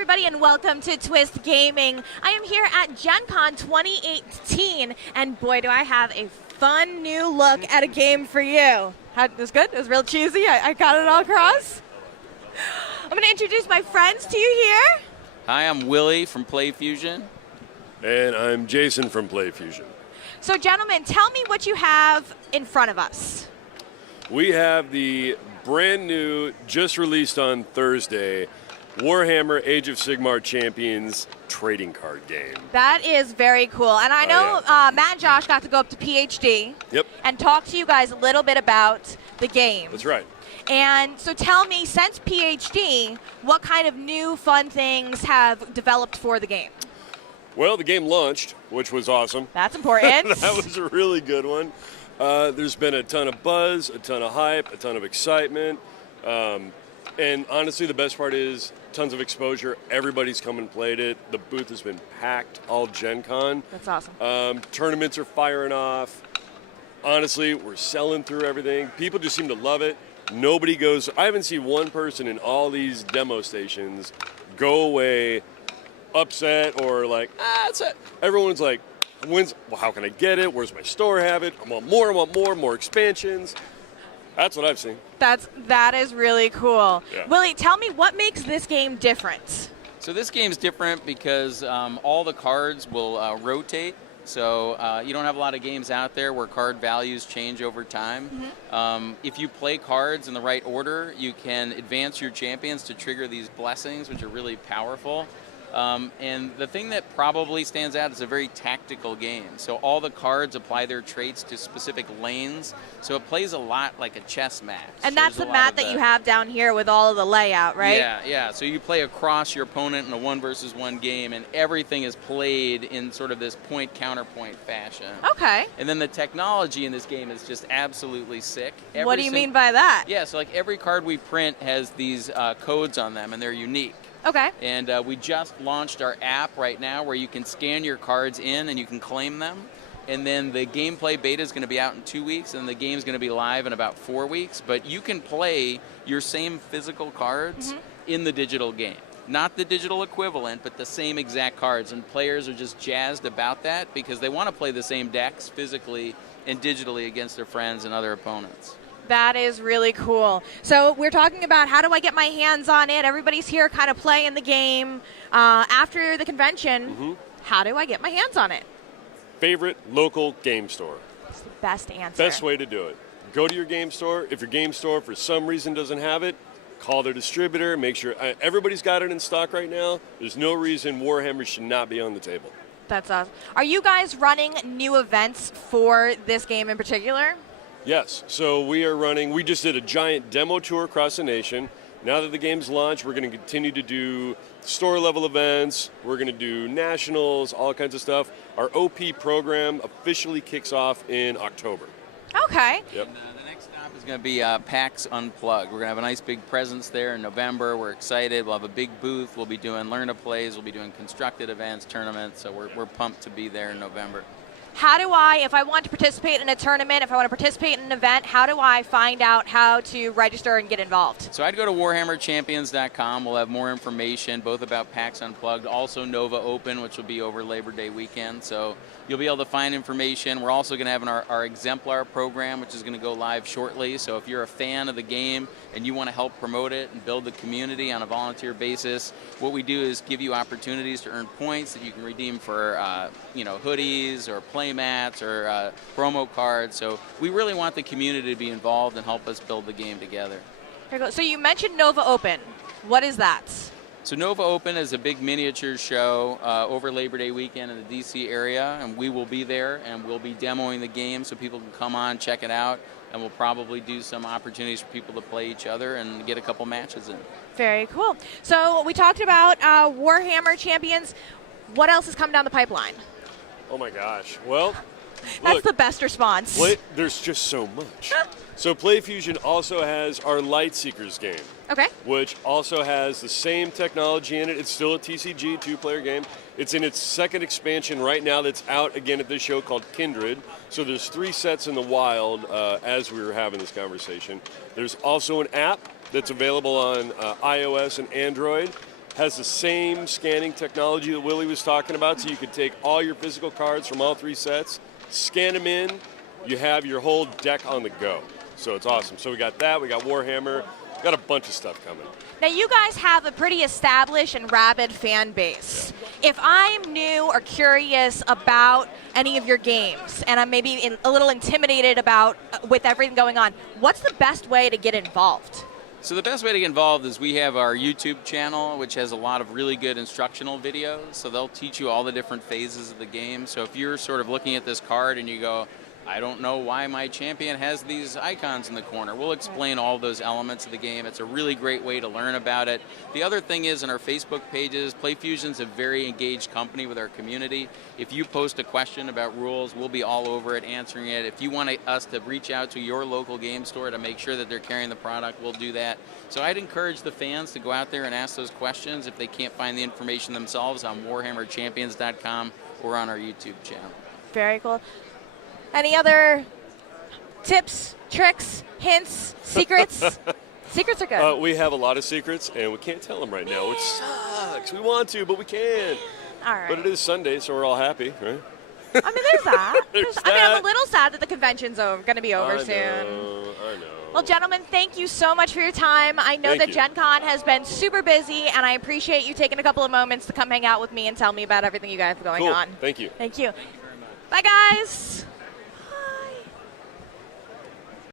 everybody, and welcome to Twist Gaming. I am here at Gen Con 2018, and boy, do I have a fun new look at a game for you. It was good? It was real cheesy? I got it all across? I'm going to introduce my friends to you here. Hi, I'm Willie from Playfusion. And I'm Jason from Playfusion. So, gentlemen, tell me what you have in front of us. We have the brand new, just released on Thursday, Warhammer Age of Sigmar Champions trading card game. That is very cool. And I know Matt and Josh got to go up to PhD and talk to you guys a little bit about the game. That's right. And so tell me, since PhD, what kind of new fun things have developed for the game? Well, the game launched, which was awesome. That's important. That was a really good one. There's been a ton of buzz, a ton of hype, a ton of excitement. And honestly, the best part is tons of exposure. Everybody's come and played it. The booth has been packed all Gen Con. That's awesome. Tournaments are firing off. Honestly, we're selling through everything. People just seem to love it. Nobody goes, I haven't seen one person in all these demo stations go away upset or like, that's it. Everyone's like, well, how can I get it? Where's my store have it? I want more expansions. That's what I've seen. That is really cool. Yeah. Willie, tell me what makes this game different. So this game's different because all the cards will rotate. So you don't have a lot of games out there where card values change over time. Mm-hmm. If you play cards in the right order, you can advance your champions to trigger these blessings, which are really powerful. And the thing that probably stands out is a very tactical game. So all the cards apply their traits to specific lanes. So it plays a lot like a chess match. And that's the mat that you have down here with all of the layout, right? Yeah. So you play across your opponent in a 1-versus-1 game, and everything is played in sort of this point-counterpoint fashion. Okay. And then the technology in this game is just absolutely sick. What do you mean by that? Yeah, so like every card we print has these codes on them, and they're unique. Okay. And we just launched our app right now where you can scan your cards in and you can claim them. And then the gameplay beta is going to be out in 2 weeks, and the game's going to be live in about 4 weeks. But you can play your same physical cards in the digital game. Not the digital equivalent, but the same exact cards. And players are just jazzed about that because they want to play the same decks physically and digitally against their friends and other opponents. That is really cool. So we're talking about how do I get my hands on it. Everybody's here kind of playing the game. After the convention, how do I get my hands on it? Favorite local game store. That's the best answer. Best way to do it. Go to your game store. If your game store for some reason doesn't have it, call their distributor. Make sure everybody's got it in stock right now. There's no reason Warhammer should not be on the table. That's awesome. Are you guys running new events for this game in particular? Yes, so we just did a giant demo tour across the nation. Now that the game's launched, we're going to continue to do store-level events. We're going to do nationals, all kinds of stuff. Our OP program officially kicks off in October. Okay. Yep. And, the next stop is going to be PAX Unplugged. We're going to have a nice big presence there in November. We're excited. We'll have a big booth. We'll be doing learn-to-plays. We'll be doing constructed events, tournaments. So we're pumped to be there in November. How do if I want to participate in a tournament, if I want to participate in an event, how do I find out how to register and get involved? So I'd go to warhammerchampions.com. We'll have more information both about PAX Unplugged, also Nova Open, which will be over Labor Day weekend. So you'll be able to find information. We're also going to have our Exemplar program, which is going to go live shortly. So if you're a fan of the game and you want to help promote it and build the community on a volunteer basis, what we do is give you opportunities to earn points that you can redeem for hoodies or play mats or promo cards. So we really want the community to be involved and help us build the game together. Very cool. So you mentioned Nova Open. What is that? So Nova Open is a big miniature show over Labor Day weekend in the DC area, and we will be there and we'll be demoing the game so people can come on, check it out, and we'll probably do some opportunities for people to play each other and get a couple matches in. Very cool. So we talked about Warhammer Champions. What else has come down the pipeline? Oh my gosh. Well, that's the best response. There's just so much. So Playfusion also has our Lightseekers game. Okay. Which also has the same technology in it. It's still a TCG, two-player game. It's in its second expansion right now that's out again at this show called Kindred. So there's 3 sets in the wild as we were having this conversation. There's also an app that's available on iOS and Android. has the same scanning technology that Willie was talking about, so you could take all your physical cards from all 3 sets, scan them in, you have your whole deck on the go. So it's awesome. So we got that, we got Warhammer, got a bunch of stuff coming. Now, you guys have a pretty established and rabid fan base. If I'm new or curious about any of your games, and I'm maybe a little intimidated about with everything going on, what's the best way to get involved? So the best way to get involved is we have our YouTube channel, which has a lot of really good instructional videos. So they'll teach you all the different phases of the game. So if you're sort of looking at this card and you go, I don't know why my champion has these icons in the corner, we'll explain all those elements of the game. It's a really great way to learn about it. The other thing is in our Facebook pages, Playfusion's a very engaged company with our community. If you post a question about rules, we'll be all over it, answering it. If you want us to reach out to your local game store to make sure that they're carrying the product, we'll do that. So I'd encourage the fans to go out there and ask those questions if they can't find the information themselves on warhammerchampions.com or on our YouTube channel. Very cool. Any other tips, tricks, hints, secrets? Secrets are good. We have a lot of secrets, and we can't tell them right now, which sucks. We want to, but we can't. All right. But it is Sunday, so we're all happy, right? I mean, there's that. There's I mean, I'm that. a little sad that the convention's going to be over soon. I know. Well, gentlemen, thank you so much for your time. I know Thank that you. Gen Con has been super busy, and I appreciate you taking a couple of moments to come hang out with me and tell me about everything you guys have going Cool. on. Thank you. Thank you. Thank you very much. Bye, guys.